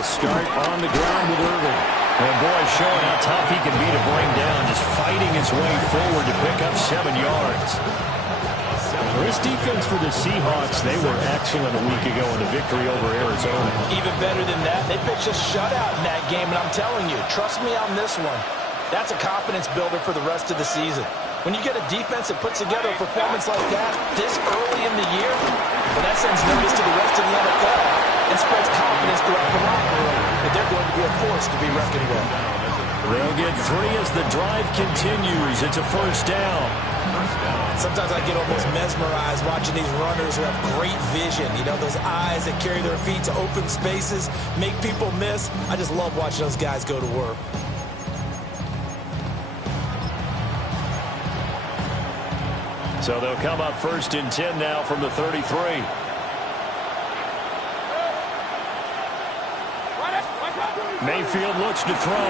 They'll start on the ground with Irving. And boy, showing how tough he can be to bring down, just fighting his way forward to pick up 7 yards. This defense for the Seahawks, they were excellent a week ago in a victory over Arizona. Even better than that, they pitched a shutout in that game, and I'm telling you, trust me on this one. That's a confidence builder for the rest of the season. When you get a defense that puts together a performance like that this early in the year, well, that sends notice to the rest of the NFL and spreads confidence throughout the locker room that they're going to be a force to be reckoned with. They'll get 3 as the drive continues. It's a first down. Sometimes I get almost mesmerized watching these runners who have great vision. You know, those eyes that carry their feet to open spaces, make people miss. I just love watching those guys go to work. So they'll come up first and 10 now from the 33. Mayfield looks to throw.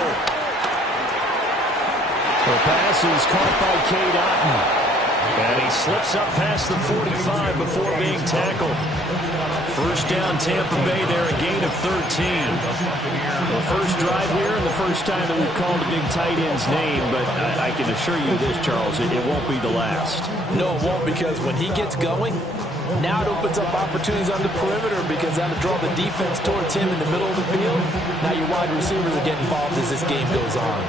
The pass is caught by Cade Otton. And he slips up past the 45 before being tackled. First down Tampa Bay there, a gain of 13. The first drive here and the first time that we've called a big tight end's name, but I can assure you this, Charles, it won't be the last. No, it won't, because when he gets going, now it opens up opportunities on the perimeter because that'll draw the defense towards him in the middle of the field. Now your wide receivers will get involved as this game goes on.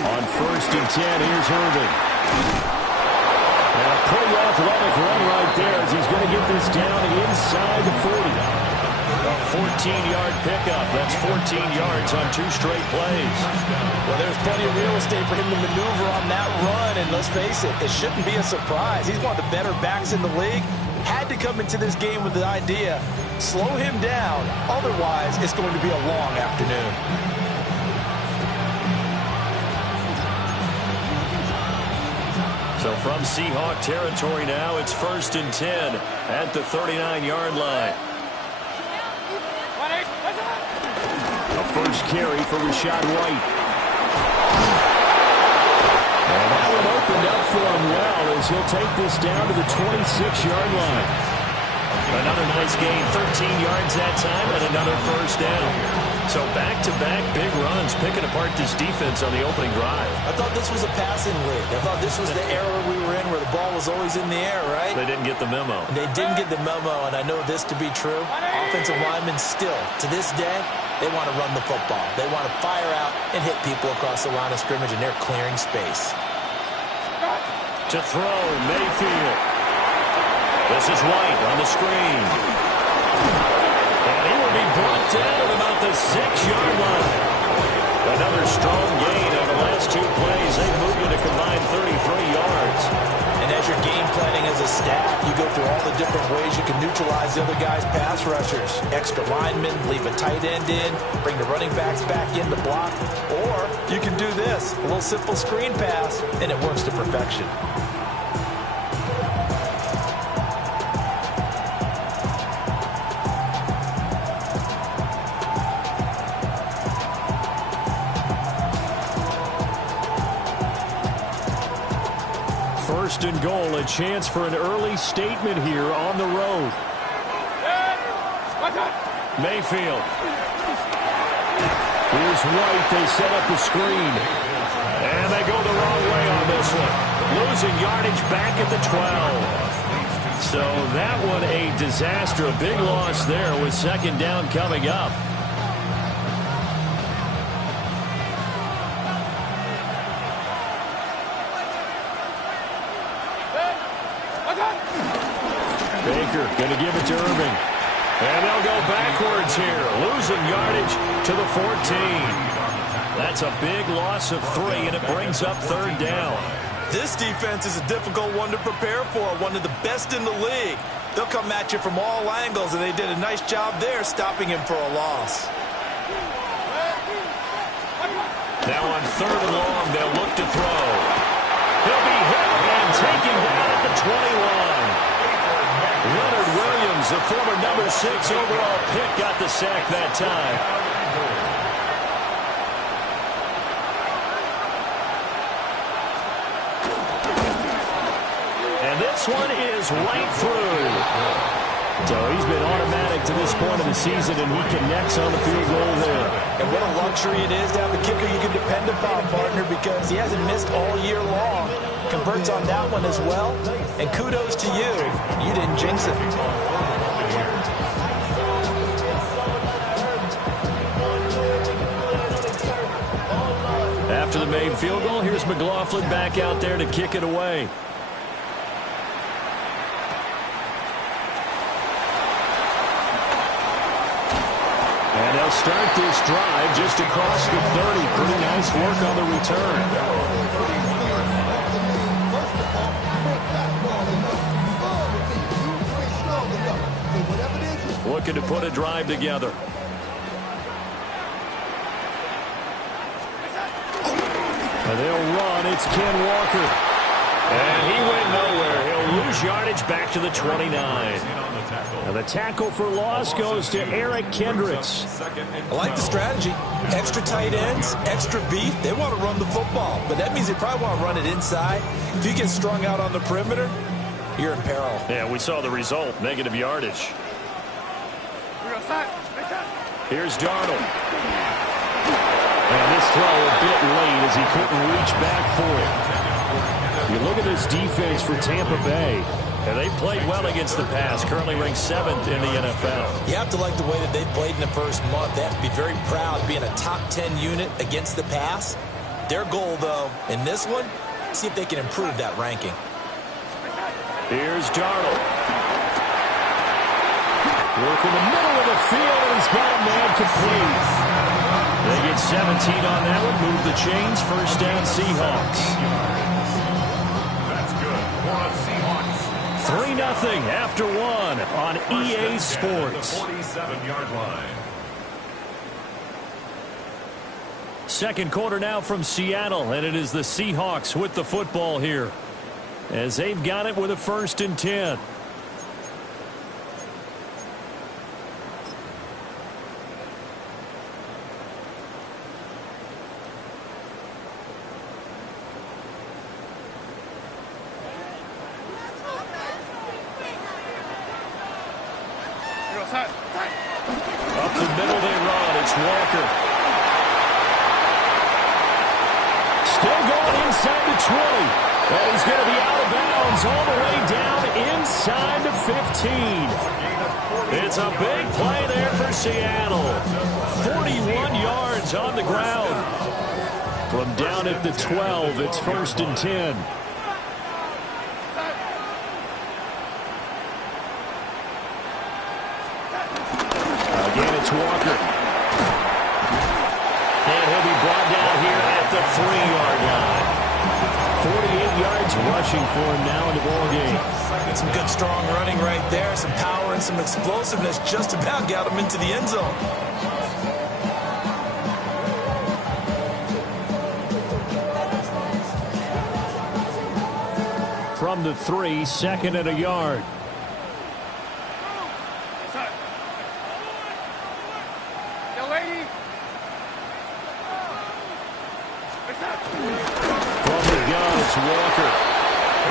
On first and 10, here's Irving. And a pretty athletic run right there as he's going to get this down inside the 40. A 14-yard pickup. That's 14 yards on 2 straight plays. Well, there's plenty of real estate for him to maneuver on that run, and let's face it, it shouldn't be a surprise. He's one of the better backs in the league. Had to come into this game with the idea, slow him down, otherwise it's going to be a long afternoon. So from Seahawk territory now, it's first and 10 at the 39-yard line. A first carry for Rachaad White. And that one opened up for him well as he'll take this down to the 26-yard line. Another nice gain, 13 yards that time, and another first down. So back-to-back big runs, picking apart this defense on the opening drive. I thought this was a passing league. I thought this was the era we were in where the ball was always in the air, right? They didn't get the memo. They didn't get the memo, and I know this to be true. Offensive linemen still, to this day, they want to run the football. They want to fire out and hit people across the line of scrimmage, and they're clearing space. To throw, Mayfield. This is White on the screen. And he will be brought down at about the 6-yard line. Another strong gain on the last 2 plays. They moved it a combined 33 yards. And as you're game planning as a staff, you go through all the different ways you can neutralize the other guy's pass rushers. Extra linemen, leave a tight end in, bring the running backs back in to block. Or you can do this, a little simple screen pass, and it works to perfection. First and goal, a chance for an early statement here on the road. Mayfield. Here's White. They set up the screen. And they go the wrong way on this one. Losing yardage back at the 12. So that one a disaster. A big loss there with second down coming up. Baker going to give it to Irving. And they'll go backwards here. Losing yardage to the 14. That's a big loss of 3, and it brings up third down. This defense is a difficult one to prepare for, one of the best in the league. They'll come at you from all angles, and they did a nice job there stopping him for a loss. Now on third and long, they'll look to throw. He'll be hit and taken down at the 21. Leonard Williams former number 6 overall pick got the sack that time. And this one is right through. So he's been automatic to this point of the season, and he connects on the field goal there. And what a luxury it is to have a kicker you can depend upon, partner, because he hasn't missed all year long. Converts on that one as well. And kudos to you. You didn't jinx it. After the made field goal, here's McLaughlin back out there to kick it away. And they'll start this drive just across the 30. Pretty nice work on the return. Looking to put a drive together. And they'll run. It's Ken Walker. And he went nowhere. He'll lose yardage back to the 29. And the tackle for loss goes to Eric Kendricks. I like the strategy. Extra tight ends, extra beef. They want to run the football, but that means they probably want to run it inside. If you get strung out on the perimeter, you're in peril. Yeah, we saw the result, negative yardage. Here's Darnold. And this throw a bit late as he couldn't reach back for it. You look at this defense for Tampa Bay. And they played well against the pass, currently ranked 7th in the NFL. You have to like the way that they played in the first month. They have to be very proud of being a top 10 unit against the pass. Their goal, though, in this one, see if they can improve that ranking. Here's Darnold. Work in the middle of the field, and he's got a man complete. They get 17 on that one, move the chains, first down Seahawks. 3-0 after 1 on EA Sports. 47-yard line. Second quarter now from Seattle, and it is the Seahawks with the football here as they've got it with a 1st and 10. Up the middle they run. It's Walker. Still going inside the 20. And he's going to be out of bounds all the way down inside the 15. It's a big play there for Seattle. 41 yards on the ground. From down at the 12, it's 1st and 10. Again, it's Walker. And he'll be brought down here at the 3-yard line. 48 yards rushing for him now in the ballgame. Some good, strong running right there. Some power and some explosiveness just about got him into the end zone. From the 3, 2nd and a yard. From the gun, it's Walker.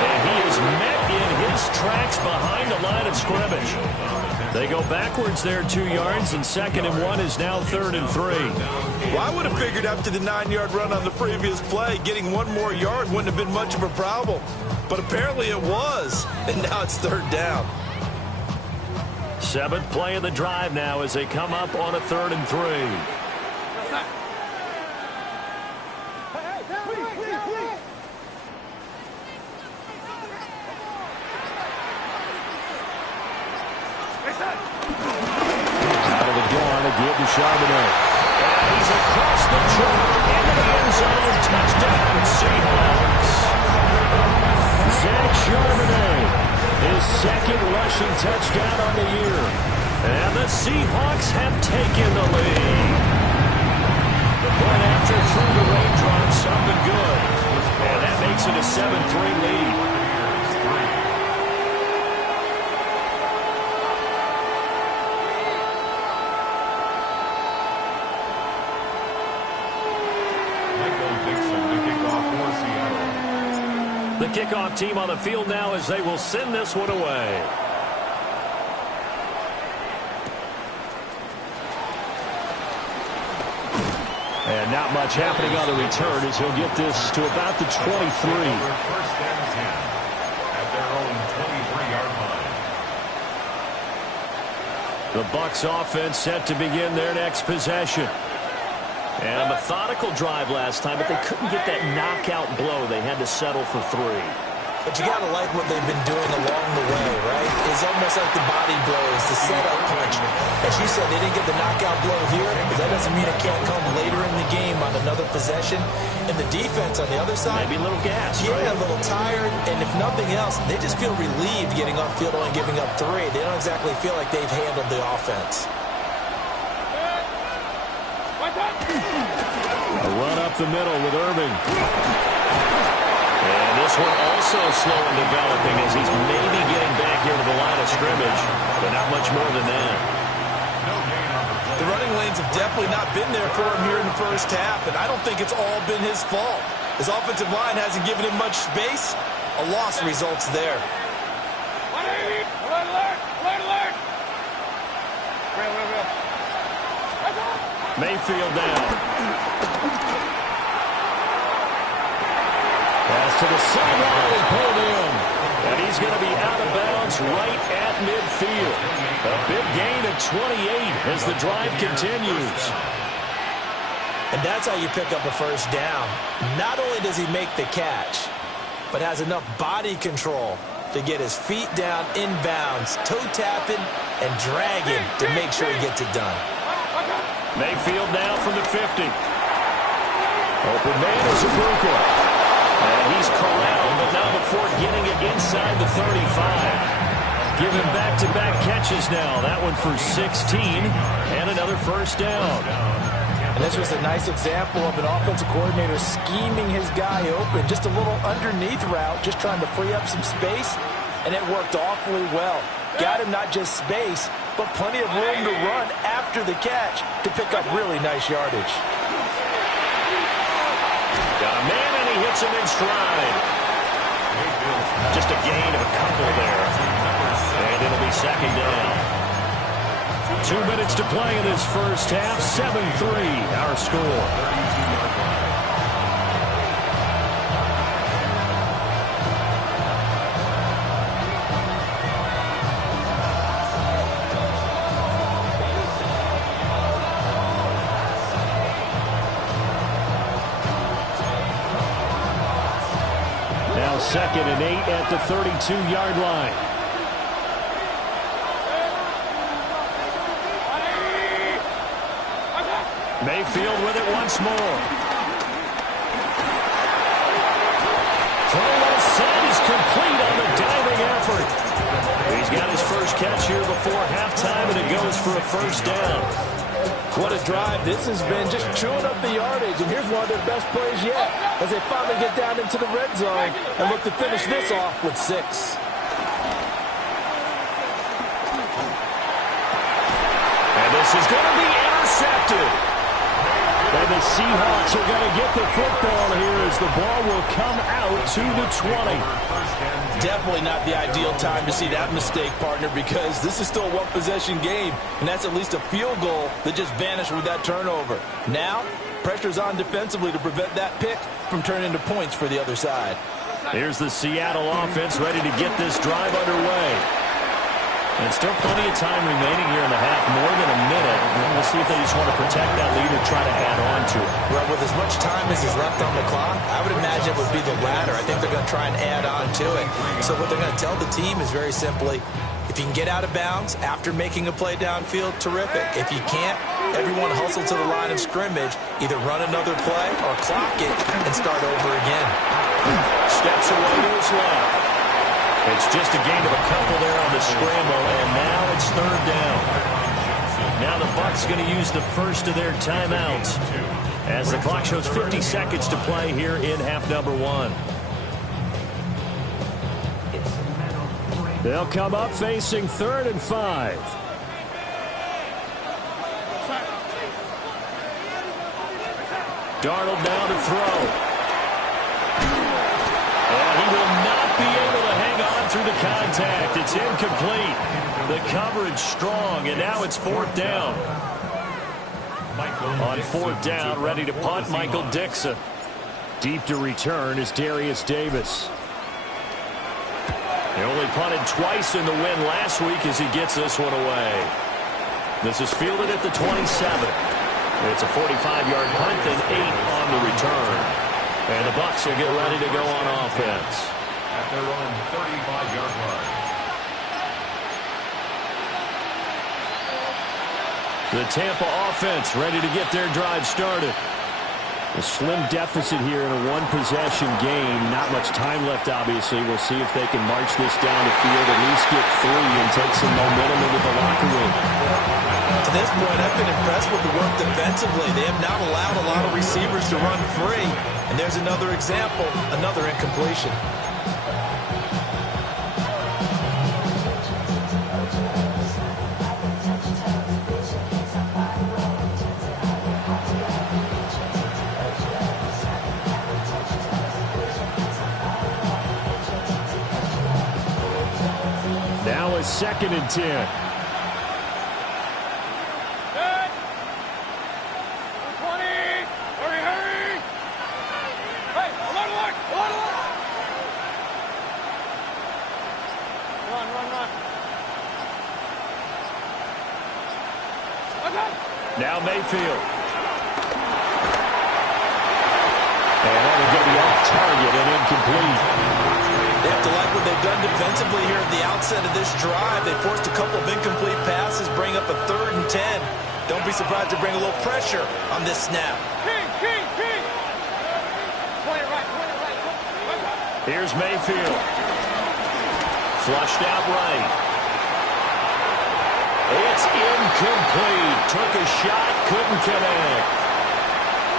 And he is met in his tracks behind the line of scrimmage. They go backwards there 2 yards, and 2nd and 1 is now 3rd and 3. Well, I would have figured after the 9-yard run on the previous play, getting 1 more yard wouldn't have been much of a problem. But apparently it was, and now it's 3rd down. 7th play of the drive now as they come up on a 3rd and 3. Out of the gun again to Charbonnet. And he's across the track into the end zone. Touchdown, Seahawks. Zach Charbonnet, his 2nd rushing touchdown on the year. And the Seahawks have taken the lead. The point after through the raindrops, something good. And that makes it a 7-3 lead. The kickoff team on the field now as they will send this one away. And not much happening on the return as he'll get this to about the 23. First and 10 at their own 23-yard line. The Bucs offense set to begin their next possession. And a methodical drive last time, but they couldn't get that knockout blow. They had to settle for 3. But you got to like what they've been doing along the way, right? It's almost like the body blows, the setup punch. As you said, they didn't get the knockout blow here, but that doesn't mean it can't come later in the game on another possession. And the defense on the other side, maybe a little gas, yeah, right? A little tired. And if nothing else, they just feel relieved getting off field only giving up 3. They don't exactly feel like they've handled the offense. A run up the middle with Irving. And this one also slow in developing as he's maybe getting back here to the line of scrimmage, but not much more than that. The running lanes have definitely not been there for him here in the first half, and I don't think it's all been his fault. His offensive line hasn't given him much space. A loss results there. Mayfield down. Pass to the sideline and pulled in. And he's going to be out of bounds right at midfield. A big gain of 28 as the drive continues. And that's how you pick up a first down. Not only does he make the catch, but has enough body control to get his feet down inbounds, toe tapping and dragging to make sure he gets it done. Mayfield now from the 50. Open man is Ibuka. And he's corralled, but now before getting it inside the 35. Give him back-to-back catches now. That one for 16 and another first down. And this was a nice example of an offensive coordinator scheming his guy open. Just a little underneath route, just trying to free up some space, and it worked awfully well. Got him not just space, but plenty of room to run after the catch to pick up really nice yardage. Got a man, and he hits him in stride. Just a gain of a couple there. And it'll be second down. 2 minutes to play in this first half. 7-3 our score. Now 2nd and 8 at the 32-yard line. Mayfield with it once more. Throw left side is complete on the diving effort. He's got his first catch here before halftime, and it goes for a first down. What a drive this has been, just chewing up the yardage. And here's one of their best plays yet as they finally get down into the red zone and look to finish this off with 6. And this is going to be intercepted. And the Seahawks are going to get the football here as the ball will come out to the 20. Definitely not the ideal time to see that mistake, partner, because this is still a one-possession game, and that's at least a field goal that just vanished with that turnover. Now, pressure's on defensively to prevent that pick from turning into points for the other side. Here's the Seattle offense ready to get this drive underway. And still plenty of time remaining here in the half, more than a minute. And we'll see if they just want to protect that lead or try to add on to it. Well, with as much time as is left on the clock, I would imagine it would be the latter. I think they're going to try and add on to it. So what they're going to tell the team is very simply, if you can get out of bounds after making a play downfield, terrific. If you can't, everyone hustle to the line of scrimmage, either run another play or clock it and start over again. Steps away to his left. It's just a gain of a couple there on the scramble, and now it's third down. Now the Bucs going to use the first of their timeouts as the clock shows 50 seconds to play here in half number 1. They'll come up facing 3rd and 5. Darnold now to throw. And he will contact. It's incomplete. The coverage strong, and now it's fourth down. On fourth down, ready to punt, Michael Dickson. Deep to return is Darius Davis. He only punted twice in the win last week as he gets this one away. This is fielded at the 27. It's a 45-yard punt and 8 on the return. And the Bucs will get ready to go on offense. At their own 35-yard line. The Tampa offense ready to get their drive started. A slim deficit here in a one-possession game. Not much time left, obviously. We'll see if they can march this down the field, at least get 3 and take some momentum into the locker room. To this point, I've been impressed with the work defensively. They have not allowed a lot of receivers to run free. And there's another example, another incompletion. Now a 2nd and 10. Now Mayfield. And that'll get the off target and incomplete. They have to like what they've done defensively here at the outset of this drive. They forced a couple of incomplete passes, bring up a 3rd and 10. Don't be surprised to bring a little pressure on this snap. Here's Mayfield. Flushed out right. It's incomplete. Took a shot, couldn't connect.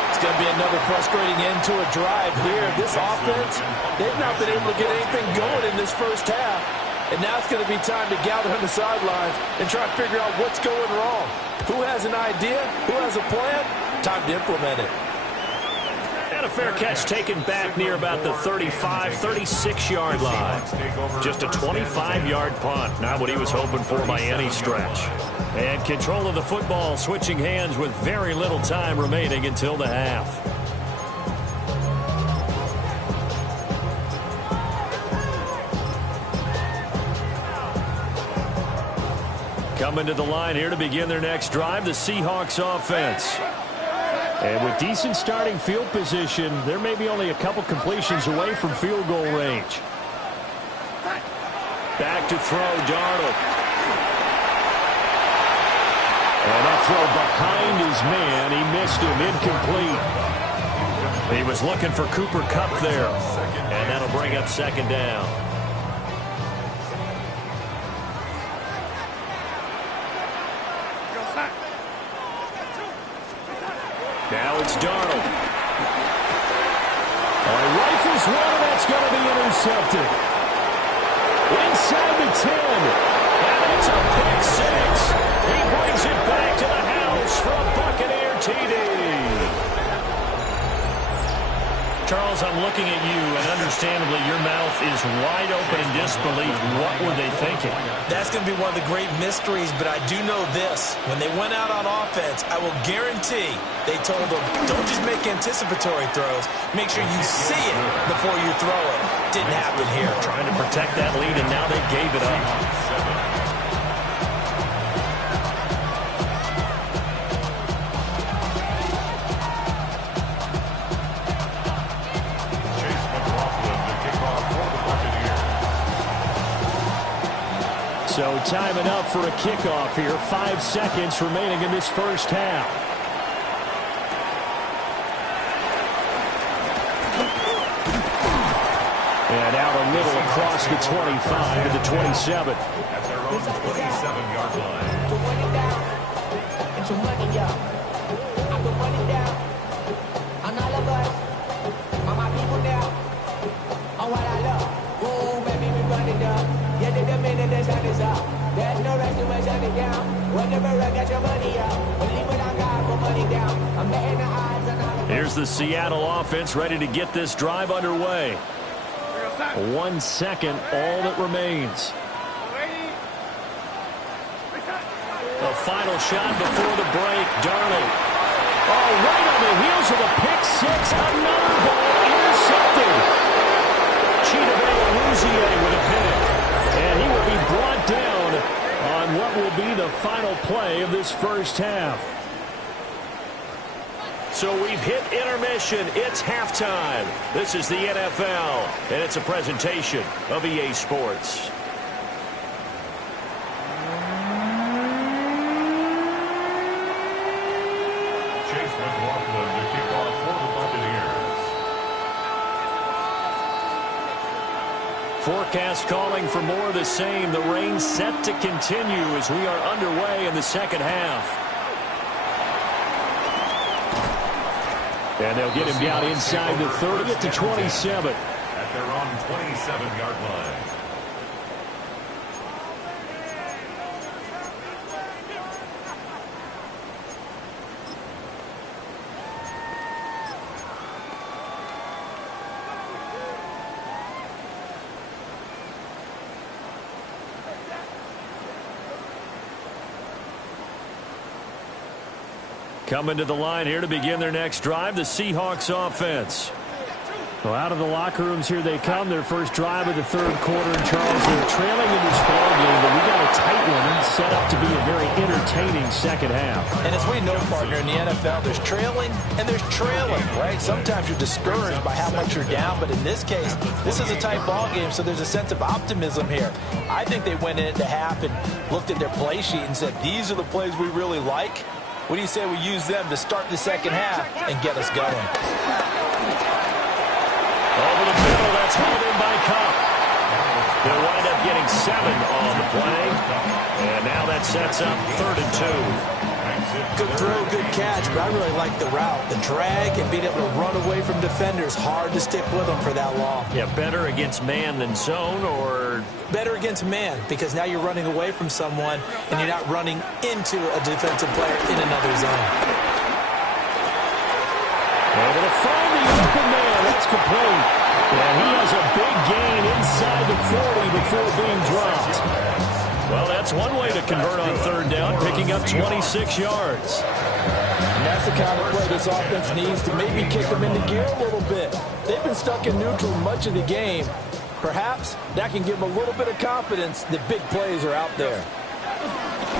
It's going to be another frustrating end to a drive here. This offense, they've not been able to get anything going in this first half. And now it's going to be time to gather on the sidelines and try to figure out what's going wrong. Who has an idea? Who has a plan? Time to implement it. And a fair catch taken back near about the 35, 36-yard line. Just a 25-yard punt. Not what he was hoping for by any stretch. And control of the football switching hands with very little time remaining until the half. Coming to the line here to begin their next drive, the Seahawks offense. And with decent starting field position, there may be only a couple completions away from field goal range. Back to throw, Darnold. And that throw behind his man, he missed him, incomplete. He was looking for Cooper Kupp there. And that'll bring up 2nd down. Now it's Darnold. Rifles one, and that's going to be intercepted. Inside the 10. And it's a pick 6. He brings it back to the house for a Buccaneer TD. Charles, I'm looking at you, and understandably your mouth is wide open in disbelief. What were they thinking? That's going to be one of the great mysteries, but I do know this. When they went out on offense, I will guarantee they told them, don't just make anticipatory throws. Make sure you see it before you throw it. Didn't happen here. Trying to protect that lead, and now they gave it up. So timing up for a kickoff here. 5 seconds remaining in this first half. And out a little across the 25 to the 27. At their own 27-yard line. Here's the Seattle offense ready to get this drive underway. 1 second, all that remains. A final shot before the break. Darnold. Oh, right on the heels of a pick six. Another ball intercepted. Chidobe Awuzie with a pick. And he will be brought down on what will be the final play of this first half. So we've hit intermission. It's halftime. This is the NFL, and it's a presentation of EA Sports. Chase McLaughlin to kick off for the Buccaneers. Forecast calling for more of the same. The rain set to continue as we are underway in the second half. And they'll get him down inside the 30 to 27. At their own 27-yard line. Coming to the line here to begin their next drive, the Seahawks offense. Well, out of the locker rooms here they come. Their first drive of the third quarter. And Charles, they're trailing in this ball game, but we got a tight one set up to be a very entertaining second half. And as we know, partner, in the NFL, there's trailing and there's trailing, right? Sometimes you're discouraged by how much you're down, but in this case, this is a tight ball game, so there's a sense of optimism here. I think they went into half and looked at their play sheet and said, these are the plays we really like. What do you say we use them to start the second half and get us going? Over the middle, that's hauled in by Kupp. They'll wind up getting 7 on the play. And now that sets up 3rd and 2. Good throw, good catch, but I really like the route. The drag and being able to run away from defenders, hard to stick with them for that long. Yeah, better against man than zone, or better against man, because now you're running away from someone and you're not running into a defensive player in another zone. Able to find the open man. That's complete. And he has a big gain inside the 40 before being dropped. Well, that's one way to convert on 3rd down, picking up 26 yards. And that's the kind of play this offense needs to maybe kick them into gear a little bit. They've been stuck in neutral much of the game. Perhaps that can give them a little bit of confidence that big plays are out there.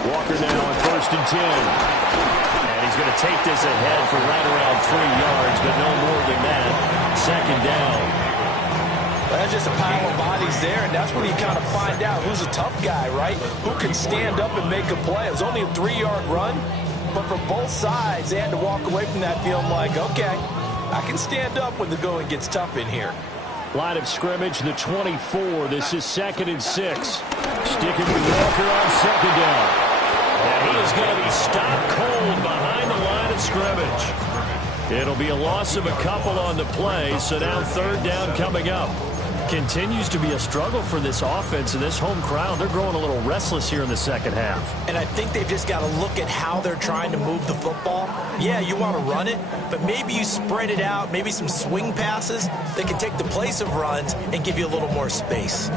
Walker now on 1st and 10. And he's going to take this ahead for right around 3 yards, but no more than that. 2nd down. Well, that's just a pile of bodies there, and that's when you kind of find out who's a tough guy, right? Who can stand up and make a play. It was only a 3-yard run, but for both sides, they had to walk away from that feeling like, okay, I can stand up when the going gets tough in here. Line of scrimmage, the 24. This is 2nd and 6. Sticking with Walker on 2nd down. And he is going to be stopped cold behind the line of scrimmage. It'll be a loss of a couple on the play, so now 3rd down coming up. Continues to be a struggle for this offense and this home crowd. They're growing a little restless here in the second half. And I think they've just got to look at how they're trying to move the football. Yeah, you want to run it, but maybe you spread it out, maybe some swing passes that can take the place of runs and give you a little more space.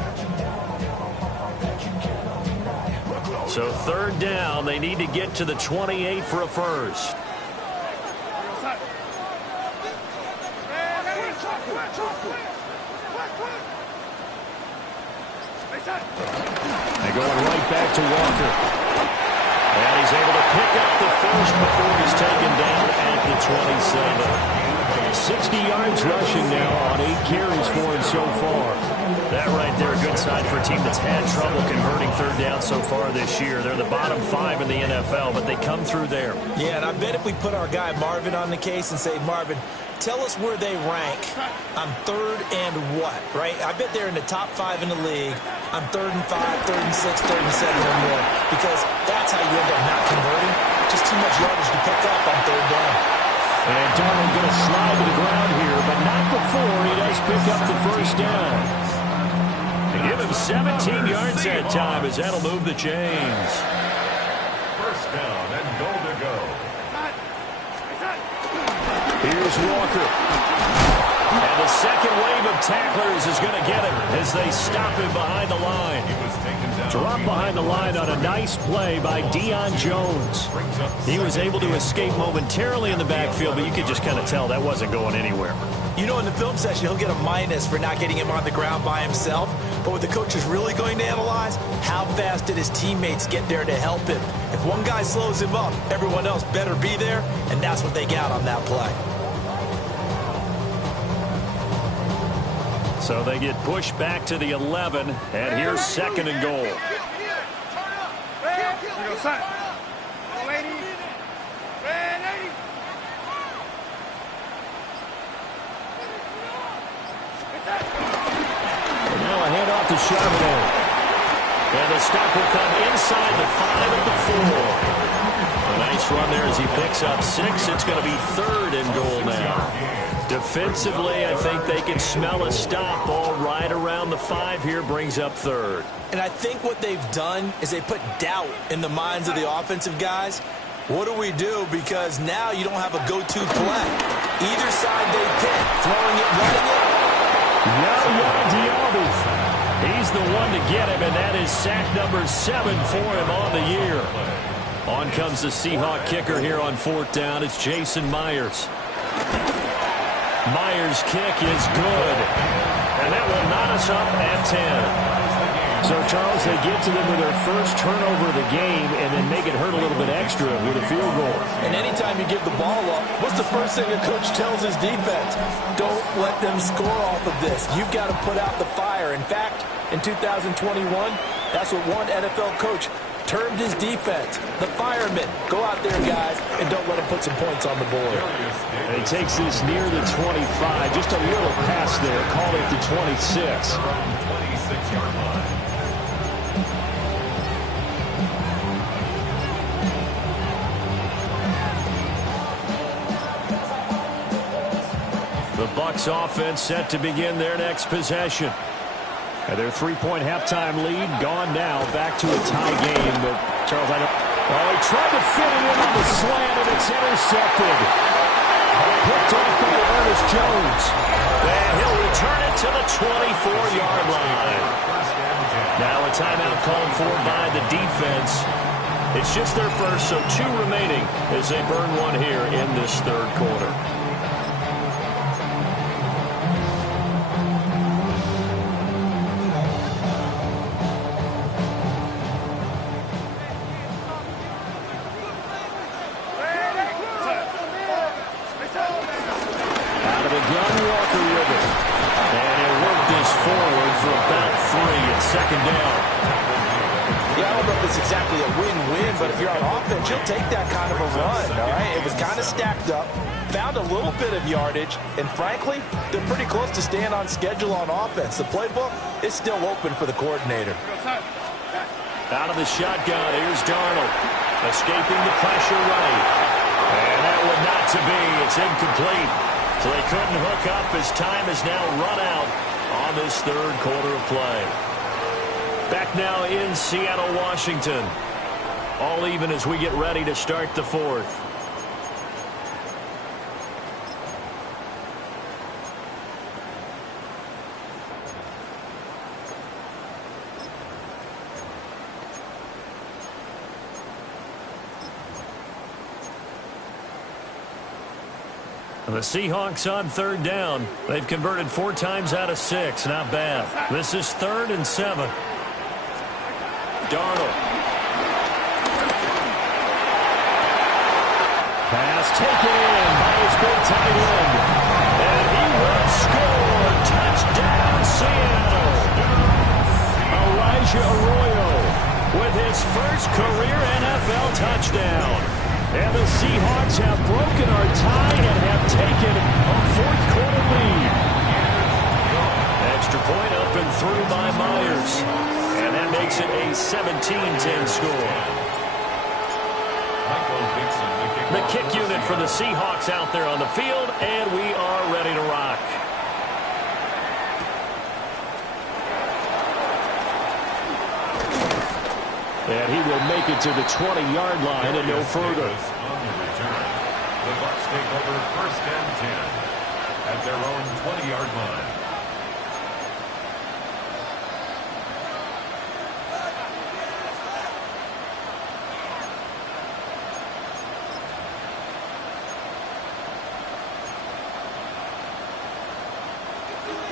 So 3rd down, they need to get to the 28 for a first. They're going right back to Walker. And he's able to pick up the first before he's taken down at the 27. 60 yards rushing now on 8 carries for him so far. That right there, a good sign for a team that's had trouble converting 3rd down so far this year. They're the bottom 5 in the NFL, but they come through there. Yeah, and I bet if we put our guy Marvin on the case and say, Marvin, tell us where they rank on 3rd and what, right? I bet they're in the top 5 in the league on 3rd and 5, 3rd and 6, 3rd and 7 or more, because that's how you end up not converting. Just too much yardage to pick up on 3rd down. And Darnold going to slide to the ground here, but not before he does pick up the first down. They give him 17 yards that time as that'll move the chains. 1st down and goal to go. Here's Walker. And the second wave of tacklers is going to get him as they stop him behind the line. Drop behind the line on a nice play by Deion Jones. He was able to escape momentarily in the backfield, but you could just kind of tell that wasn't going anywhere. You know, in the film session, he'll get a minus for not getting him on the ground by himself. But what the coach is really going to analyze, how fast did his teammates get there to help him? If one guy slows him up, everyone else better be there, and that's what they got on that play. So they get pushed back to the 11, and here's second and goal. Now a handoff to Charbonnet. And the stop will come inside the 5 of the 4. A nice run there as he picks up 6. It's going to be third and goal now. Defensively, I think they can smell a stop. Ball right around the 5 here, brings up third. And I think what they've done is they put doubt in the minds of the offensive guys. What do we do? Because now you don't have a go-to play. Either side they pick, throwing it, running it. Yaya Diaby. He's the one to get him, and that is sack number 7 for him on the year. On comes the Seahawk kicker here on 4th down. It's Jason Myers. Myers' kick is good, and that will knot us up at 10. So, Charles, they get to them with their first turnover of the game and then make it hurt a little bit extra with a field goal. And anytime you give the ball up, what's the first thing a coach tells his defense? Don't let them score off of this. You've got to put out the fire. In fact, in 2021, that's what one NFL coach termed his defense, the firemen. Go out there, guys, and don't let them put some points on the board. And he takes this near the 25. Just a little pass there. Call it the 26. 26-yard line. The Bucs offense set to begin their next possession. And their 3-point halftime lead gone now. Back to a tie game. But, Charles, I don't... Oh, he tried to fit it in on the slant, and it's intercepted. Picked off by Ernest Jones. And he'll return it to the 24-yard line. Now a timeout called for by the defense. It's just their first, so 2 remaining as they burn one here in this third quarter. Second down. Yeah, I don't know if it's exactly a win-win, but if you're on offense, you'll take that kind of a run, all right? It was kind of stacked up, found a little bit of yardage, and frankly, they're pretty close to staying on schedule on offense. The playbook is still open for the coordinator. Out of the shotgun, here's Darnold, escaping the pressure right. And that one not to be. It's incomplete. So they couldn't hook up as time has now run out on this third quarter of play. Back now in Seattle, Washington. All even as we get ready to start the fourth. The Seahawks on third down. They've converted 4 times out of 6. Not bad. This is 3rd and 7. Darnold. Pass taken in by his big tight end. And he will score. Touchdown, Seattle. Elijah Arroyo with his first career NFL touchdown. And the Seahawks have broken our tie and have taken a 4th quarter lead. Extra point up and through by Myers. And that makes it a 17-10 score. The kick unit for the Seahawks out there on the field, and we are ready to rock. And he will make it to the 20-yard line and no further. The Bucs take over 1st and 10 at their own 20-yard line.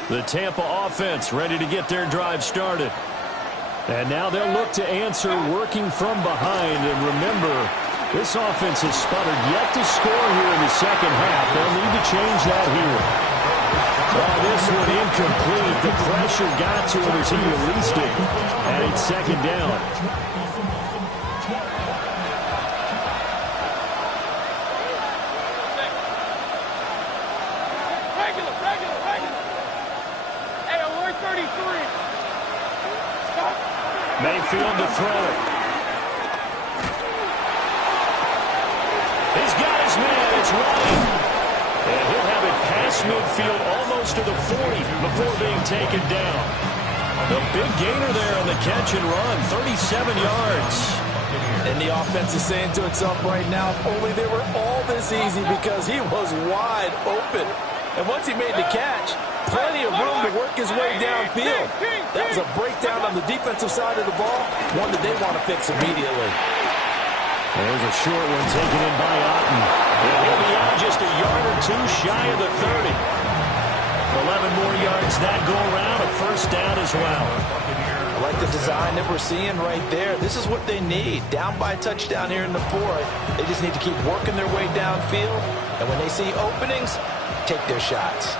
The Tampa offense ready to get their drive started. And now they'll look to answer working from behind. And remember, this offense has sputtered yet to score here in the second half. They'll need to change that here. Well, this one incomplete. The pressure got to him as he released it. And it's second down. Mayfield to throw it. He's got his man. It's Ryan. And he'll have it past midfield almost to the 40 before being taken down. The big gainer there on the catch and run, 37 yards. And the offense is saying to itself right now, if only they were all this easy, because he was wide open. And once he made the catch, plenty of room to work his way downfield. That was a breakdown on the defensive side of the ball, one that they want to fix immediately. There's a short one taken in by Otten. And he'll be out just a yard or two shy of the 30. 11 more yards that go around, a first down as well. I like the design that we're seeing right there. This is what they need. Down by a touchdown here in the fourth. They just need to keep working their way downfield. And when they see openings, take their shots.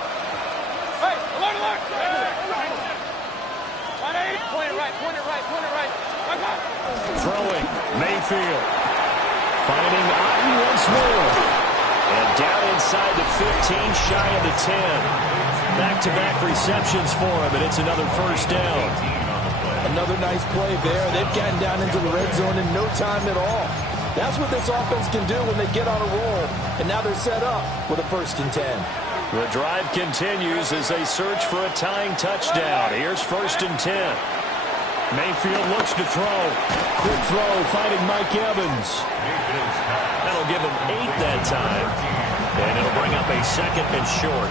Throwing, Mayfield. Finding Otten once more. And down inside the 15, shy of the 10. Back-to-back receptions for him, and it's another first down. Another nice play there. They've gotten down into the red zone in no time at all. That's what this offense can do when they get on a roll. And now they're set up with a 1st and 10. The drive continues as they search for a tying touchdown. Here's 1st and 10. Mayfield looks to throw. Quick throw, finding Mike Evans. That'll give him 8 that time. And it'll bring up a 2nd and short.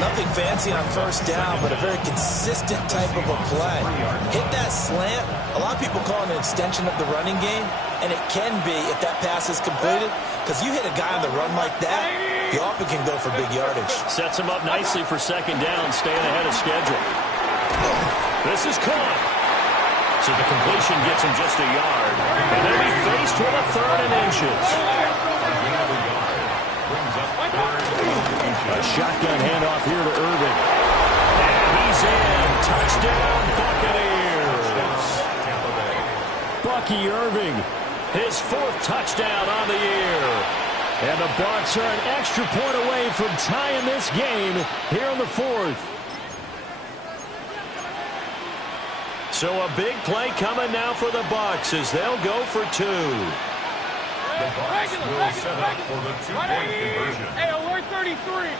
Nothing fancy on 1st down, but a very consistent type of a play. Hit that slant. A lot of people call it an extension of the running game, and it can be if that pass is completed, because you hit a guy on the run like that, you often can go for big yardage. Sets him up nicely for 2nd down, staying ahead of schedule. This is caught. So the completion gets him just a yard. And they'll be faced with a 3rd and inches. A shotgun handoff here to Irvin. And he's in. Touchdown, Buccaneers. Bucky Irving, his 4th touchdown on the year. And the Bucs are an extra point away from tying this game here in the 4th. So a big play coming now for the Bucs as they'll go for 2. The Bucs will set up for the 2-point conversion. Hey, alert 33.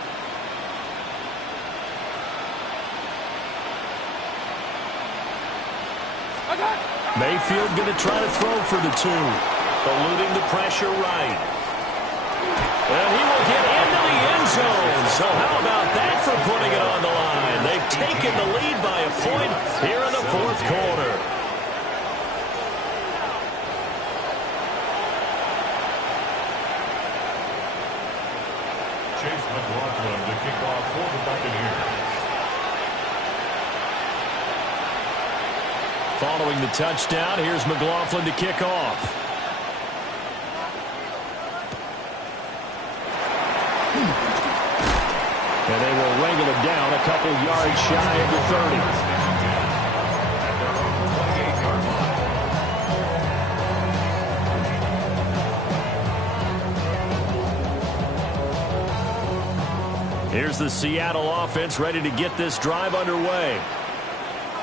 Mayfield going to try to throw for the 2. Eluding the pressure right. And he will get into the end zone. So how about that for putting it on the line? They've taken the lead by a point here in the 4th quarter. Chase McLaughlin to kick off for the Buccaneers. Following the touchdown, here's McLaughlin to kick off. And they will wrangle him down a couple yards shy of the 30. Here's the Seattle offense ready to get this drive underway.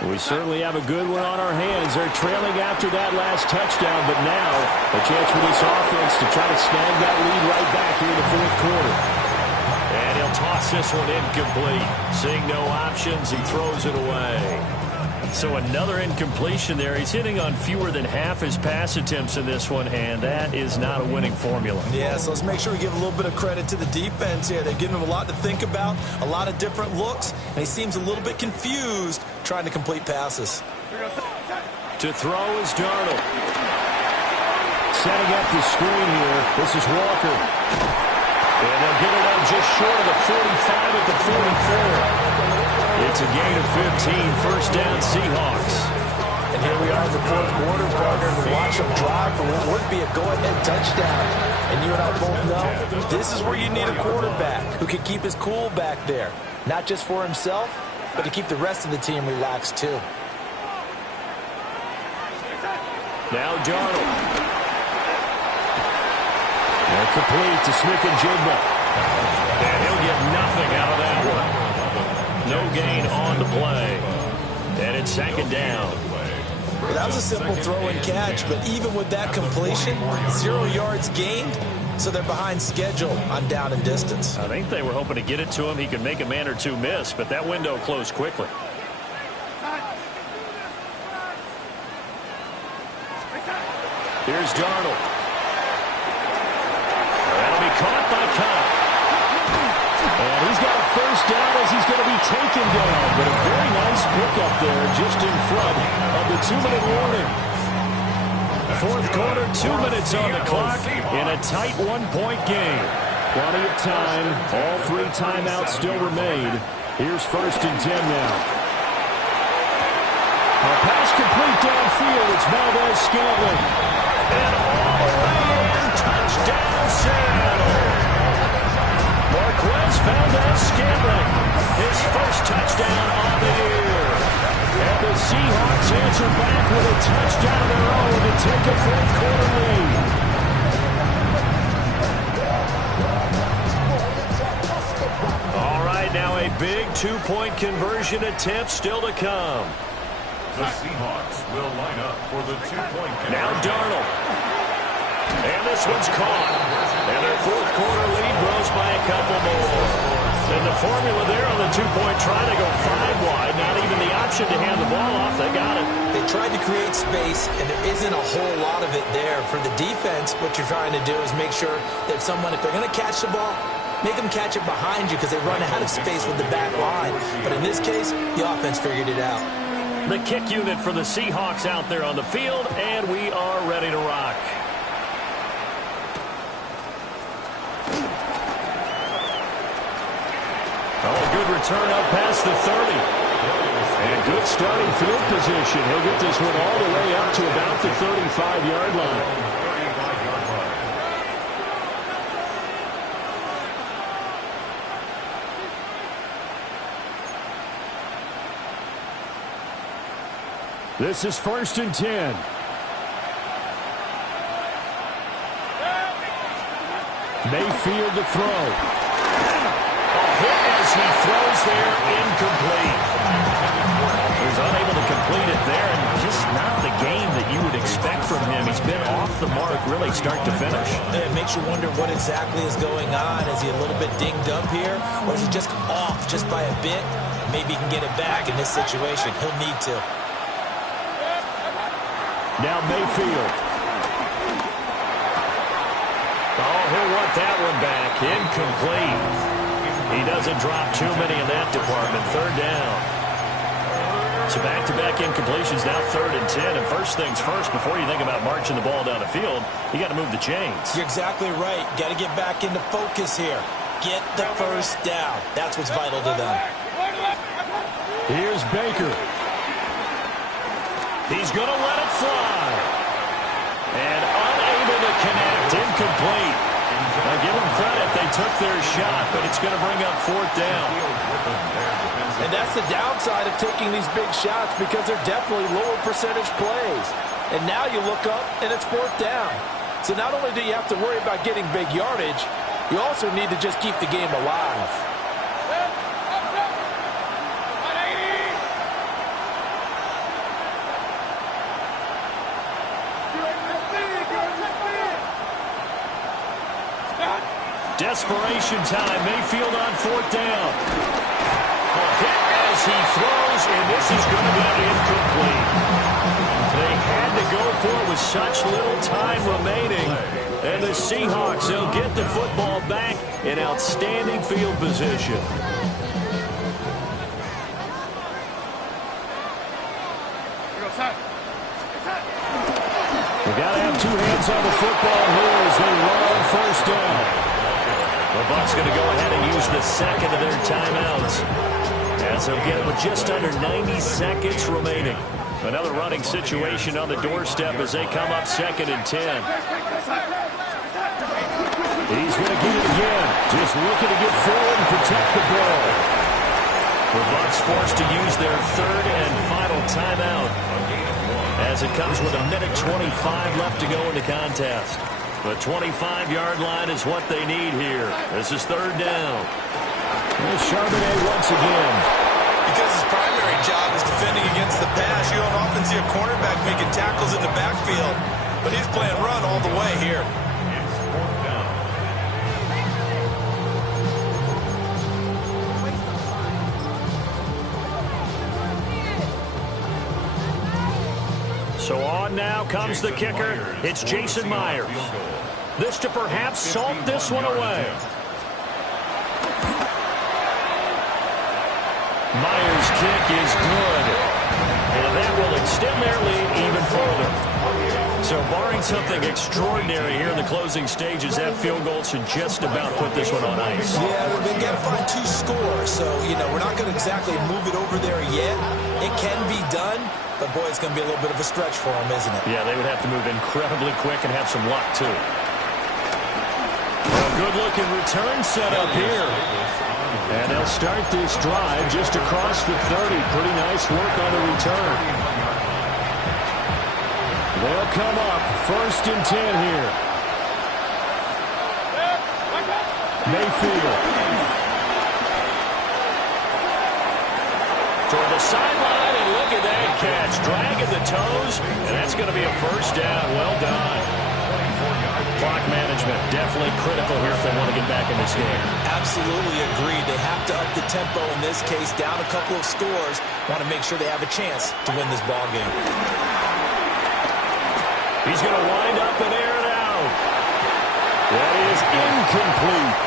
We certainly have a good one on our hands. They're trailing after that last touchdown, but now a chance for this offense to try to snag that lead right back here in the 4th quarter. And he'll toss this one incomplete. Seeing no options, he throws it away. So another incompletion there. He's hitting on fewer than half his pass attempts in this one, and that is not a winning formula. Yeah, so let's make sure we give a little bit of credit to the defense here. They've given him a lot to think about, a lot of different looks, and he seems a little bit confused trying to complete passes. To throw is Darnold. Setting up the screen here. This is Walker. And they'll get it out just short of the 45 at the 44. It's a gain of 15, first down Seahawks. And here we are in the fourth quarter, partner, to watch them drive for what would be a go-ahead touchdown. And you and I both know this is where you need a quarterback who can keep his cool back there. Not just for himself, but to keep the rest of the team relaxed too. Now Darnold. And complete to Smith-Njigba. And he'll get nothing out of that one. No gain on the play. And it's second down. Well, that was a simple throw and catch, but even with that completion, 0 yards gained, so they're behind schedule on down and distance. I think they were hoping to get it to him. He could make a man or two miss, but that window closed quickly. Here's Darnold. That'll be caught by Cobb. And he's got a first down as he's going to be taken down. But a very nice pickup there just in front of the 2-minute warning. Fourth quarter, 2 minutes on the clock in a tight 1-point game. Plenty of time. All 3 timeouts still remain. Here's 1st and 10 now. A pass complete downfield. It's Valdez-Scantling. And all the way in, touchdown Seattle. Marquez Valdez-Scantling, his first touchdown on the year. And the Seahawks answer back with a touchdown of their own to take a fourth quarter lead. All right, now a big 2-point conversion attempt still to come. The Seahawks will line up for the 2-point conversion. Now Darnold. And this one's caught. And their fourth quarter lead grows by a couple more. And the formula there on the 2-point try to go 5 wide. Not even the option to hand the ball off. They got it. They tried to create space, and there isn't a whole lot of it there. For the defense, what you're trying to do is make sure that if they're going to catch the ball, make them catch it behind you because they run out of space with the back line. But in this case, the offense figured it out. The kick unit for the Seahawks out there on the field, and we are ready to rock. Oh, a good return up past the 30. And good starting field position. He'll get this one all the way up to about the 35-yard line. This is 1st and 10. Mayfield to throw. A hit as he throws there, incomplete. He's unable to complete it there, and just not the game that you would expect from him. He's been off the mark really start to finish. It makes you wonder what exactly is going on. Is he a little bit dinged up here, or is he just off just by a bit? Maybe he can get it back in this situation. He'll need to. Now Mayfield. Oh, he'll want that one back. Incomplete. He doesn't drop too many in that department. 3rd down. So back-to-back incompletions, now 3rd and 10. And first things first, before you think about marching the ball down the field, you got to move the chains. You're exactly right. Got to get back into focus here. Get the first down. That's what's vital to them. Here's Baker. He's going to let it fly. And unable to connect. Incomplete. Now give them credit. They took their shot, but it's going to bring up 4th down. And that's the downside of taking these big shots because they're definitely lower percentage plays. And now you look up, and it's 4th down. So not only do you have to worry about getting big yardage, you also need to just keep the game alive. Desperation time. Mayfield on 4th down. Hit as he throws, and this is going to be incomplete. They had to go for it with such little time remaining. And the Seahawks, they'll get the football back in outstanding field position. We've got to have two hands on the football here as they run on first down. The Bucs going to go ahead and use the second of their timeouts, as they'll get it with just under 90 seconds remaining. Another running situation on the doorstep as they come up 2nd and 10. He's going to get it again. Just looking to get forward and protect the ball. The Bucs forced to use their third and final timeout, as it comes with 1:25 left to go in the contest. The 25-yard line is what they need here. This is 3rd down. Here's Charbonnet once again. Because his primary job is defending against the pass, you don't often see a cornerback making tackles in the backfield. But he's playing run all the way here. It's 4th down. So on now comes the kicker. It's Jason Myers. This to perhaps salt this one away. Myers' kick is good, and that will extend their lead even further. So barring something extraordinary here in the closing stages, that field goal should just about put this one on ice. Yeah, they've got to find 2 scores, so, we're not going to exactly move it over there yet. It can be done, but, boy, it's going to be a little bit of a stretch for them, isn't it? Yeah, they would have to move incredibly quick and have some luck, too. A good-looking return set up here. And they'll start this drive just across the 30. Pretty nice work on the return. They'll come up 1st and 10 here. Mayfield. Toward the sideline, and look at that catch. Dragging the toes, and that's going to be a 1st down. Well done. Clock management, definitely critical here if they want to get back in this game. Absolutely agreed. They have to up the tempo in this case, down a couple of scores. Want to make sure they have a chance to win this ball game. He's going to wind up and air it out. That is incomplete.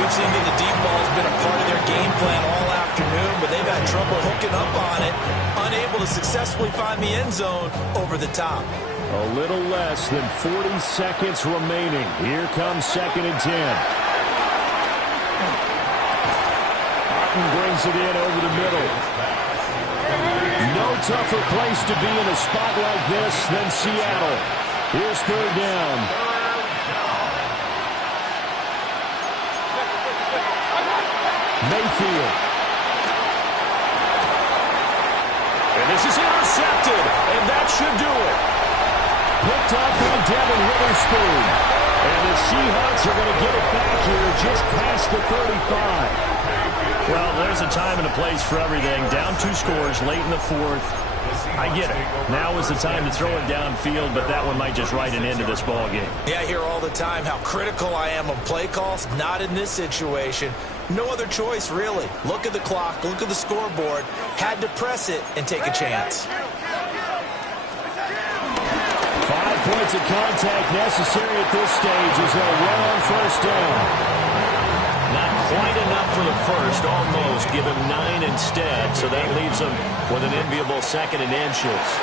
We've seen that the deep ball has been a part of their game plan all afternoon, but they've had trouble hooking up on it, unable to successfully find the end zone over the top. A little less than 40 seconds remaining. Here comes 2nd and 10. Martin brings it in over the middle. No tougher place to be in a spot like this than Seattle. Here's 3rd down. Mayfield. And this is intercepted, and that should do it. Picked up by Devin Witherspoon. And the Seahawks are going to get it back here just past the 35. Well, there's a time and a place for everything. Down 2 scores late in the 4th. I get it. Now is the time to throw it downfield, but that one might just write an end to this ball game. Yeah, I hear all the time how critical I am of play calls. Not in this situation. No other choice, really. Look at the clock. Look at the scoreboard. Had to press it and take a chance. 5 points of contact necessary at this stage as they'll run on 1st down. Not quite enough for the first, almost. Give him 9 instead, so that leaves them with an enviable 2nd and inches.